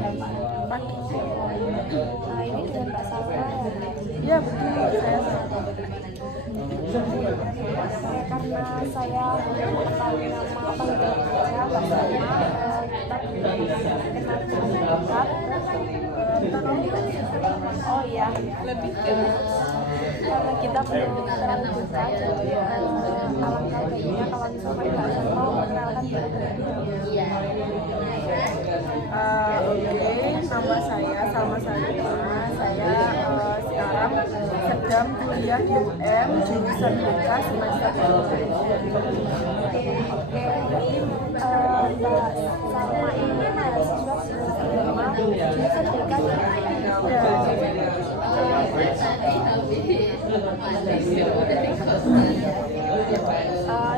Pagi. Ini dengan Mbak Salma. Iya betul, saya sama. Ya, karena saya mengetahui nama panggilannya Mbak Salma, kita kenal dekat. Oh iya, Lebih ke karena kita belum terlalu dekat, jadi alangkah baiknya kalau misalkan Mbak Salma memperkenalkan diri. Oke, nama saya Salma Salima. Saya sekarang sedang kuliah di UM jurusan BK semester 2. Mbak Salma ini mahasiswa semester 5 jurusan BK.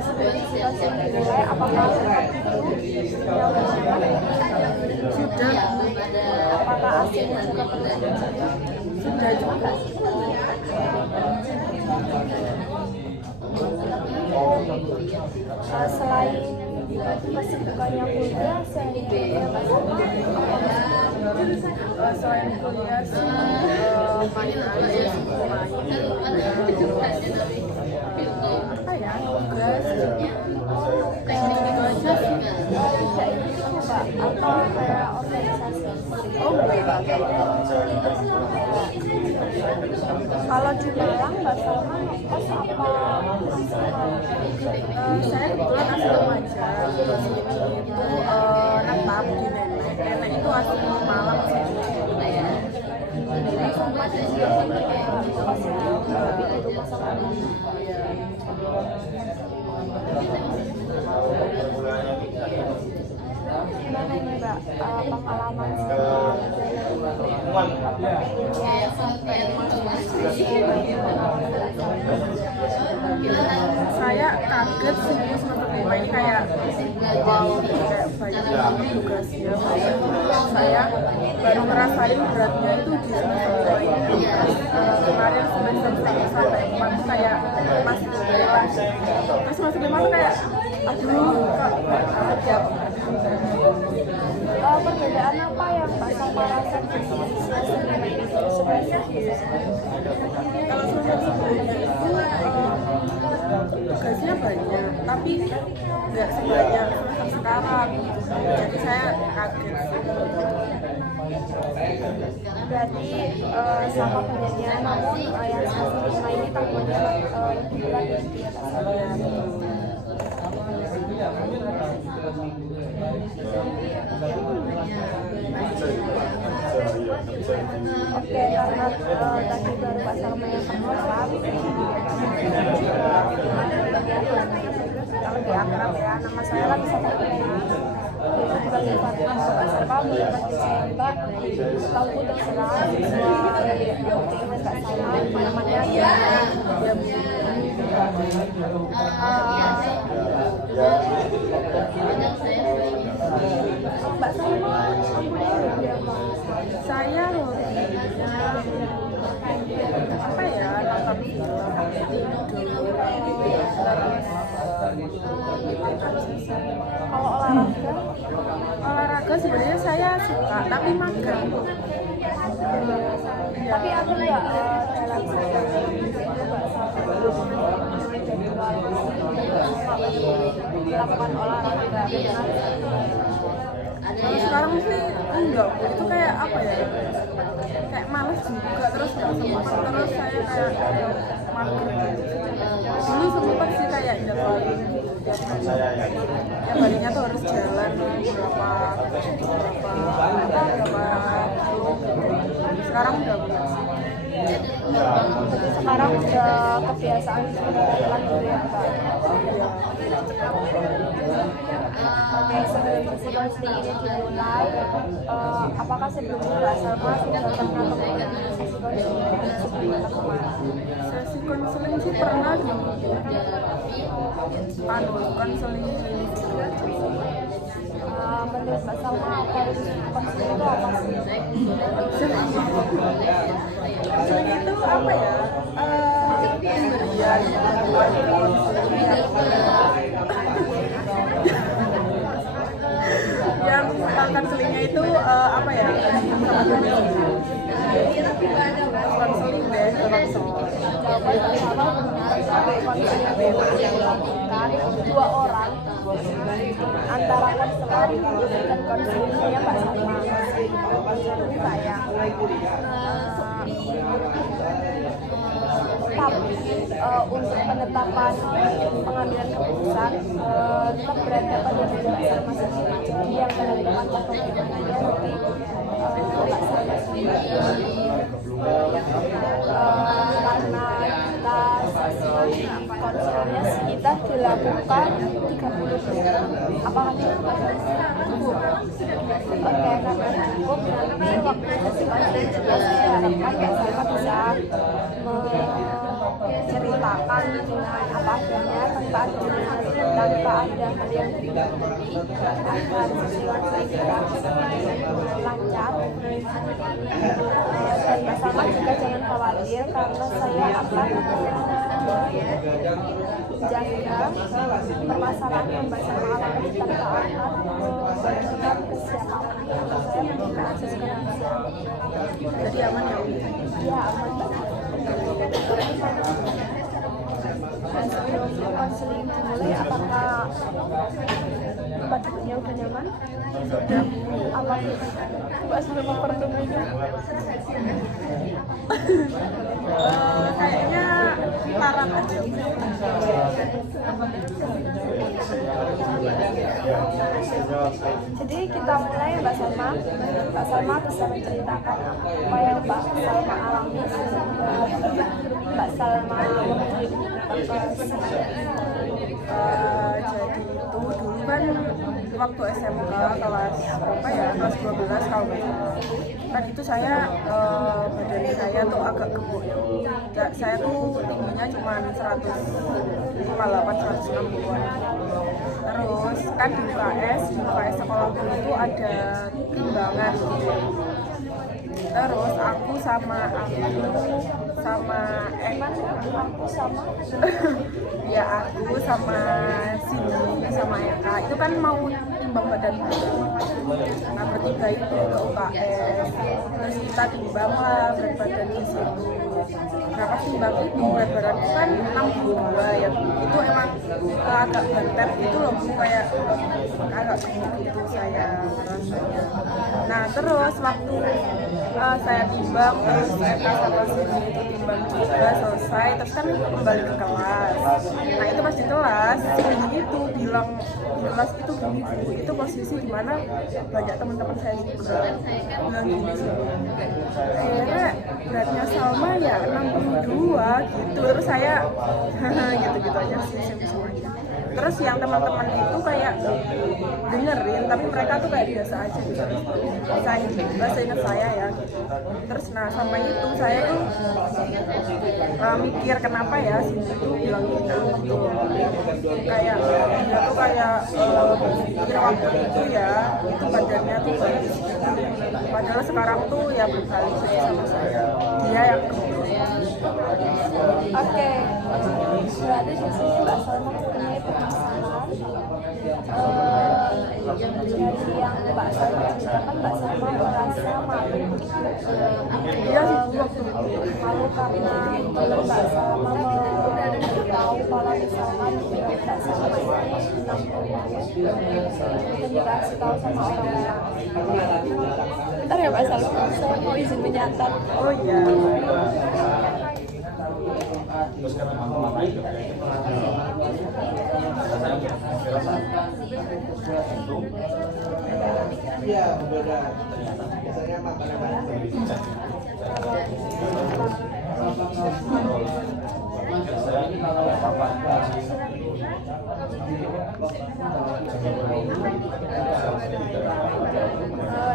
Sebelum situasi dimulai, apakah Sudah, apakah aslinya juga pernah? sudah juga. Selain kesibukannya kuliah, sehari-hari Mbak Salma Selain kuliah sih main aja sih, apa ya, tugas teknik itu aja sih. tidak ikut Mbak atau kayak organisasi? Oh enggak. Kalau di Malang Mbak Salma ngekos apa? Saya kebetulan asli Lumajang, di sini itu netap di nenek itu asli Malang sih. Mbak Salma juga ngekos ya, tapi di rumah sama gimana ini Mbak pengalaman setelah Saya kaget sih semester 5 ini kayak wow, kayak banyak banget tugasnya. Saya baru ngerasain beratnya itu di semester 2 ini. Kemarin semester 1 sampai 4 tuh kayak masih bela. Terus semester 5 tuh kayak aduh kok ada perbedaan apa yang Mbak Salma rasa di sebenarnya? kalau semester sebelumnya itu tugasnya banyak, tapi nggak sebanyak semester sekarang gitu. Jadi saya kaget. Berarti sama banyaknya, namun yang semester 5 ini tanggungannya lebih berat gitu ya Mbak Salma. Oke, karena tadi baru Mbak Salma yang perkenalan, lebih akrab ya. Nama saya lagi sama sebagai Fatima Mbak Salma, boleh panggil saya Mbak. Tahu terserah siswa dari Mbak Salma, namanya ya. Mbak Salma, Saya apa ya, nonton kalau olahraga sebenarnya saya suka tapi magang. tapi ada nggak dalam melakukan olahraga? Kalau sekarang sih enggak, Bu. Itu kayak apa ya, kayak males juga, terus nggak sempat, terus saya kayak mager. Dulu sempat sih kayak jadwalin tiap harinya tuh harus jalan berapa kilo. Sekarang udah enggak sih. Jadi sekarang udah kebiasaan sebenarnya lagi ya Mbak. Oke, sebelum counseling ini dimulai, apakah sebelumnya Mbak Salma sudah pernah mengikuti sesi counseling atau kemana? Sesi konseling sih pernah di konseling Menurut Mbak Salma, konseling itu apa sih? konseling itu apa ya? Pemberian yang konselingnya itu apa ya? antara konselor dan konselingnya Mbak Salma. Jadi kayak tapi untuk penetapan pengambilan keputusan tetap berada pada diri Mbak Salma sendiri. Jadi yang menentukan bagaimana nanti Mbak Salma sendiri. Karena kita konselnya kita dilakukan 30 menit. Apakah cukup? Oke, karena cukup nanti waktu sesi konseling juga saya harapkan Mbak Salma bisa menceritakan dengan apa adanya tanpa ada dinamasi, tanpa ada hal yang ditutupi agar sesi konseling kita lancar. Dan Mbak Salma juga jangan khawatir karena saya akan menjaga permasalahan yang Mbak Salma alami tanpa akan memberikan kesiapan atau saya memberikan akses ke rahasia. Jadi aman ya? Iya, aman Mbak. Dan sebelum konseling dimulai, apakah tempat duduknya udah nyaman? Sudah. Apa Mbak Salma mempertemuinya? Kayaknya parah aja. Jadi kita mulai Mbak Salma. Mbak Salma bisa menceritakan apa yang Mbak Salma alami sehingga Mbak Salma Jadi itu dulu kan waktu SMK kelas berapa ya, kelas 12 kalau nggak salah. Kan itu saya badan saya tuh agak gemuk ya. Saya tuh tingginya cuma 158 160-an. Terus kan di UKS sekolah dulu tuh ada timbangan gitu. Terus aku sama ya aku sama Cindy sama Eka itu kan mau timbang badan badan. Nah bertiga itu ke UKS, terus kita timbang lah berat badan di situ. Nah pas timbang itu berat badanku kan 62 ya, itu emang agak bantet gitu loh, kayak agak gemuk gitu saya rasanya. Nah terus waktu saya timbang, terus Eka sama Cindy itu timbang juga selesai, terus kan kembali ke kelas. Nah itu pas di kelas, Cindy itu bilang di kelas itu gini, itu posisi dimana banyak teman-teman saya juga bilang gini sih, akhirnya beratnya Salma ya 62 gitu. Terus saya gitu-gitu aja sih semuanya. Terus yang teman-teman itu kayak dengerin, tapi mereka tuh kayak biasa aja gitu. Saya juga seingat saya ya gitu. Terus nah sama itu saya tuh mikir kenapa ya Cindy tuh bilang gitu. Kayak dia tuh kayak berpikir waktu itu ya itu badannya tuh bagus. Padahal sekarang tuh ya berbalik sih sama saya. Dia yang gemuk. Oke, berarti di sini Mbak Salma mempunyai permasalahan dari yang Mbak Salma ceritakan. Mbak Salma merasa malu. Iya sih waktu itu. Malu karena belum Mbak Salma memberitahu kalau misalkan Mbak Salma ini 60 dan dikasih tahu sama orang-orang. Bentar ya Mbak Salma, saya mau izin menyatat. Oh iya. Iya, berbeda. Biasanya makanan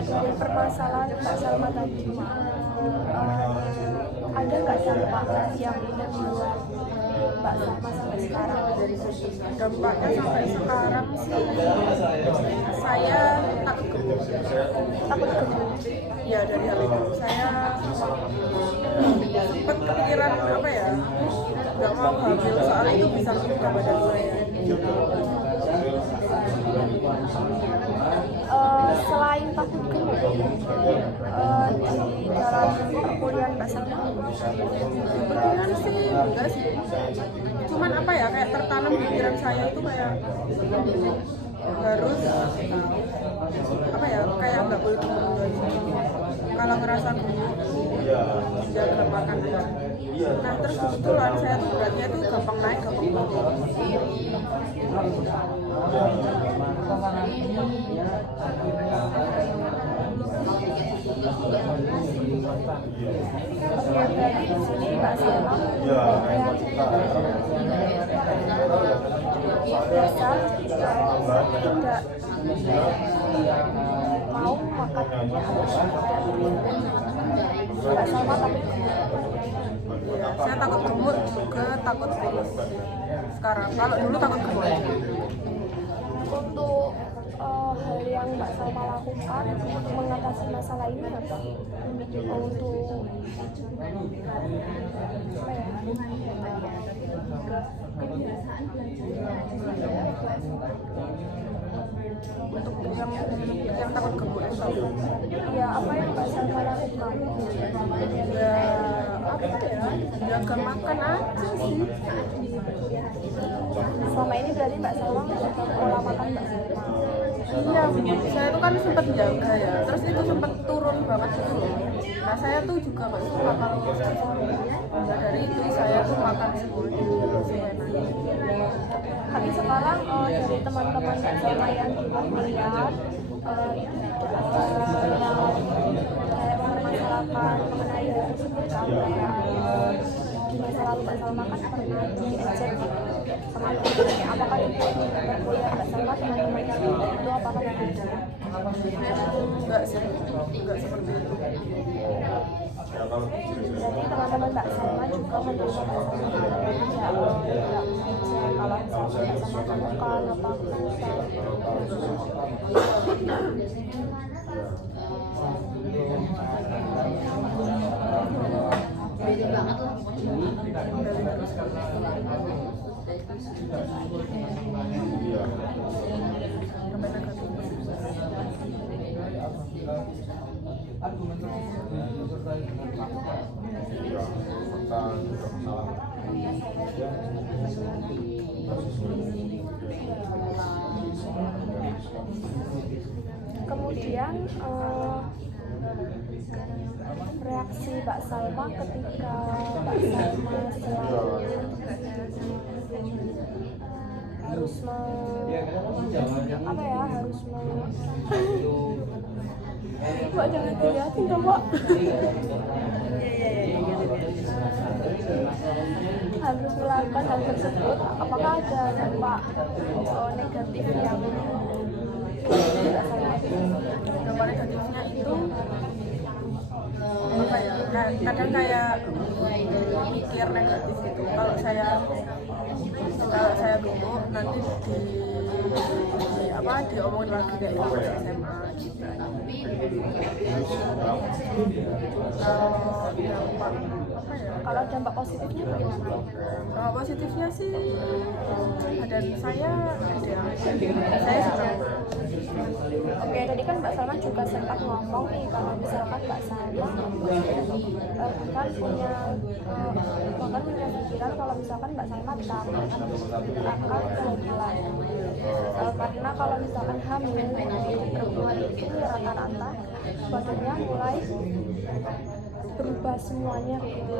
Dari permasalahan Mbak Salma tadi, ada nggak dampak yang membuat Mbak Salma sampai sekarang? Dampaknya sampai sekarang sih saya takut gemuk. Ya dari hal itu saya sempat kepikiran apa ya, nggak mau hamil soalnya itu bisa merubah badan saya. Selain takut gemuk, di dalam perkuliahan Mbak Salma Perkuliahan sih enggak sih, cuman apa ya, kayak tertanam di pikiran saya itu kayak harus apa ya, kayak nggak boleh turun kalau ngerasa gemuk jaga makan aja. Nah terus kebetulan saya tuh beratnya tuh gampang naik gampang turun. Oke, berarti di sini Mbak Salma yang biasa tidak mau makannya Mbak Salma takut Saya takut gemuk juga takut kurus sekarang. Kalau dulu takut gemuk. untuk hal yang Mbak Salma lakukan untuk mengatasi masalah ini apa? Untuk apa ya? Untuk yang takut gemuk itu Ya apa yang Mbak Salma lakukan? ya apa ya, jaga makan aja sih. Selama ini berarti Mbak Salma menjaga pola makan Mbak Salma. Iya, saya tuh kan sempat jaga ya, terus itu sempat turun banget gitu. Nah saya tuh juga nggak suka kalau nah, dari itu saya tuh makan semuanya seenaknya. Tapi sekarang dari teman-teman Mbak Salma yang di kuliah itu tidak ada yang kayak mempermasalahkan mengenai hal tersebut kan, kayak di masa lalu Mbak Salma kan pernah diejek gitu sama teman-temannya. Apakah di kuliah Mbak Salma teman-temannya itu apakah berbeda? Enggak sih, enggak seperti itu. Jadi teman-teman Mbak Salma juga menerima Mbak Salma tidak mengejek kalau misalnya Mbak Salma temukan apa beda banget lah Kemudian reaksi Mbak Salma ketika Mbak Salma selalu harus apa ya, harus Mbak jangan dilihatin dong Mbak. Harus melakukan hal tersebut, apakah ada dampak negatif yang Dampak negatifnya itu apa ya? Nah, kadang kayak mikir negatif gitu. Kalau saya gemuk nanti diomongin lagi kayak itu pas SMA. Dampak apa ya? kalau dampak positifnya bagaimana? Dampak positifnya sih badan saya senang. Oke, tadi kan Mbak Salma juga sempat ngomong nih kalau misalkan Mbak Salma bahkan punya pikiran kalau misalkan Mbak Salma takut akan kehamilan. Karena kalau misalkan hamil perempuan itu rata-rata badannya mulai berubah semuanya gitu.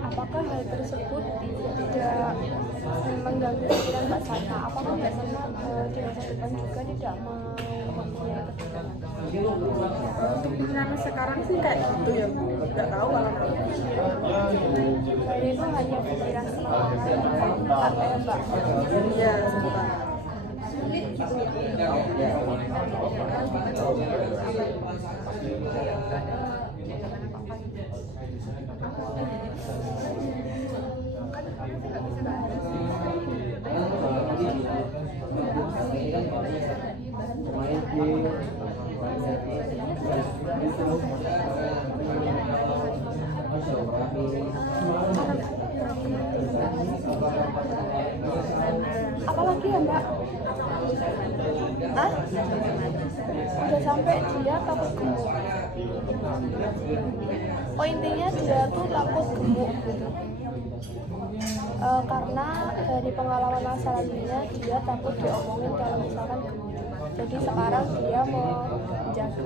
Apakah hal tersebut tidak mengganggu pikiran Mbak Salma? Apakah Mbak Salma di masa depan juga tidak mau mempunyai keturunan? Untuk pilihan sekarang sih kayak gitu ya, nggak tahu kalau nanti. Jadi itu hanya pikiran sementara ya Mbak. Iya, sebentar. Apalagi ya Mbak? Hah? Udah sampai dia takut gemuk. Oh intinya dia tuh takut gemuk gitu. Karena dari pengalaman masa lalunya dia takut diomongin kalau misalkan gemuk. Jadi sekarang dia mau jaga.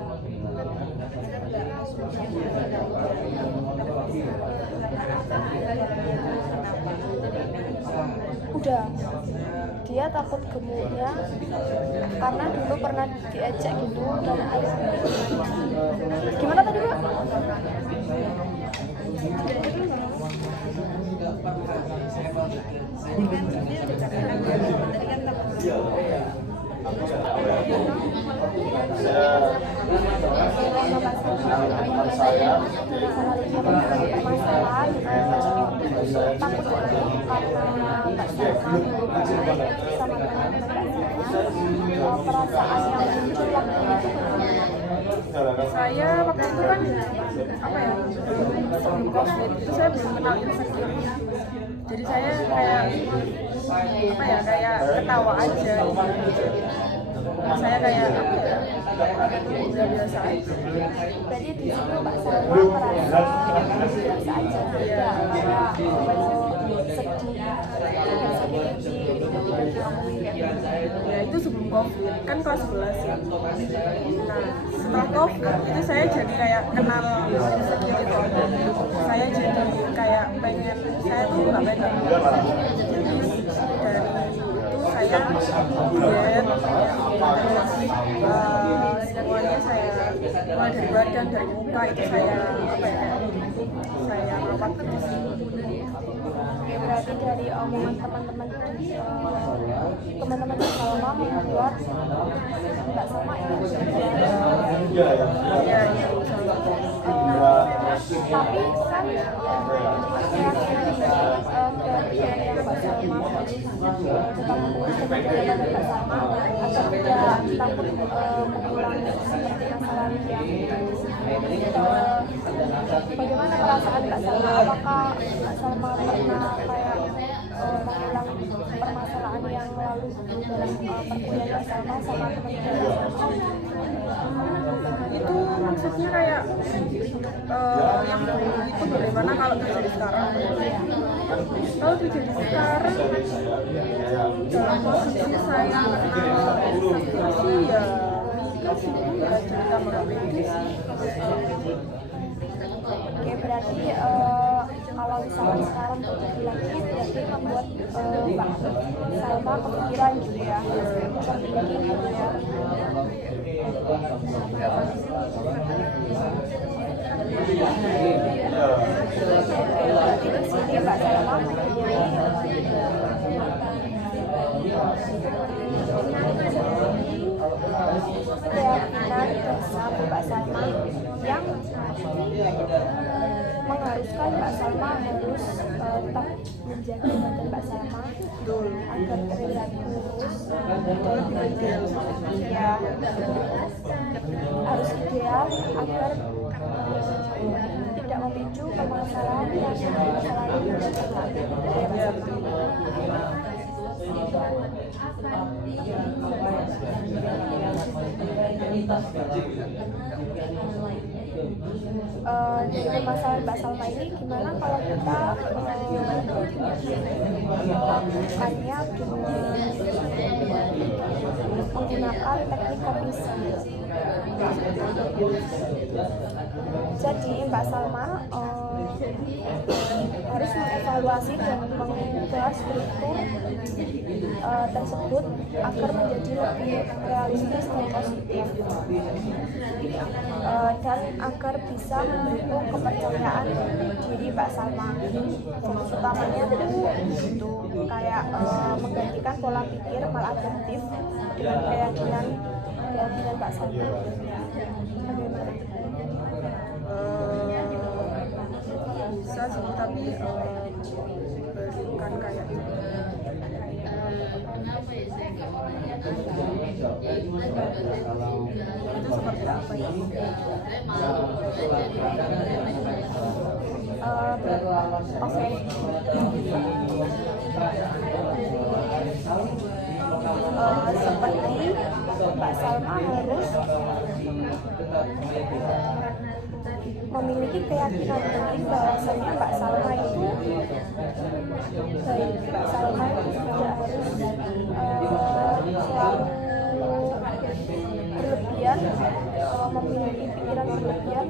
Udah, dia takut gemuknya karena dulu pernah diejek gitu dan gimana tadi Mbak? Saya waktu itu kan apa ya, sebelum COVID itu saya belum kenal insecure, jadi saya kayak apa ya, kayak ketawa aja gitu. Saya kayak apa ya, udah biasa aja. Berarti di situ Mbak Salma merasa biasa aja, tidak kayak sedih Ya itu sebelum COVID, kan kelas 11 ya. Nah setelah COVID itu saya jadi kayak kenal insecure itu. Saya jadi kayak pengen, saya tuh nggak pengen. Jadi dari itu saya diet, semuanya saya mulai dari badan, dari muka itu saya apa ya, saya rawat terus. Berarti dari omongan teman-teman teman-teman Salma membuat Mbak Salma itu Ya itu tapi kan dari yang Mbak Salma tetap memutuskan dengan Mbak Salma agar tidak takut mengulang seperti masa lalu bagaimana perasaan Mbak Salma? Apakah Mbak Salma pernah kayak mengulang permasalahan yang lalu dalam perkuliahan Mbak Salma sama teman-teman? itu maksudnya kayak yang dulu itu bagaimana kalau terjadi sekarang? Kalau terjadi sekarang dalam posisi saya skripsi ya meskipun nggak jadi tambah pede sih. Oke, berarti kalau misalkan sekarang terjadi lagi berarti membuat Mbak Salma kepikiran gitu ya, overthinking gitu ya. Berarti di sini Mbak Salma mempunyai keyakinan dasar Mbak Salma yang mengharuskan Mbak Salma harus tetap menjaga badan Mbak Salma agar terlihat kurus, ya harus ideal agar tidak memicu permasalahan yang dari masalah Mbak Salma ini gimana kalau kita melakukannya menggunakan teknik kondisi. Jadi Mbak Salma harus mengevaluasi dan mengubah struktur tersebut agar menjadi lebih realistis dan positif dan agar bisa mendukung kepercayaan diri Mbak Salma. Fokus utamanya itu kayak menggantikan pola pikir maladaptif dengan keyakinan Mbak Salma. Bagaimana? Bisa sih, tapi berikan kayak itu seperti apa ya? Oke. Seperti Mbak Salma harus memiliki keyakinan penting bahwasanya Mbak Salma itu baik misalkan tidak harus selalu berlebihan, memiliki pikiran berlebihan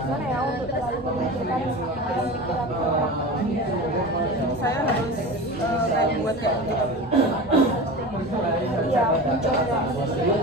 gimana ya, untuk terlalu memikirkan pikiran-pikiran orang. Saya harus kayak buat kayak gitu. Iya, mencoba. Iya.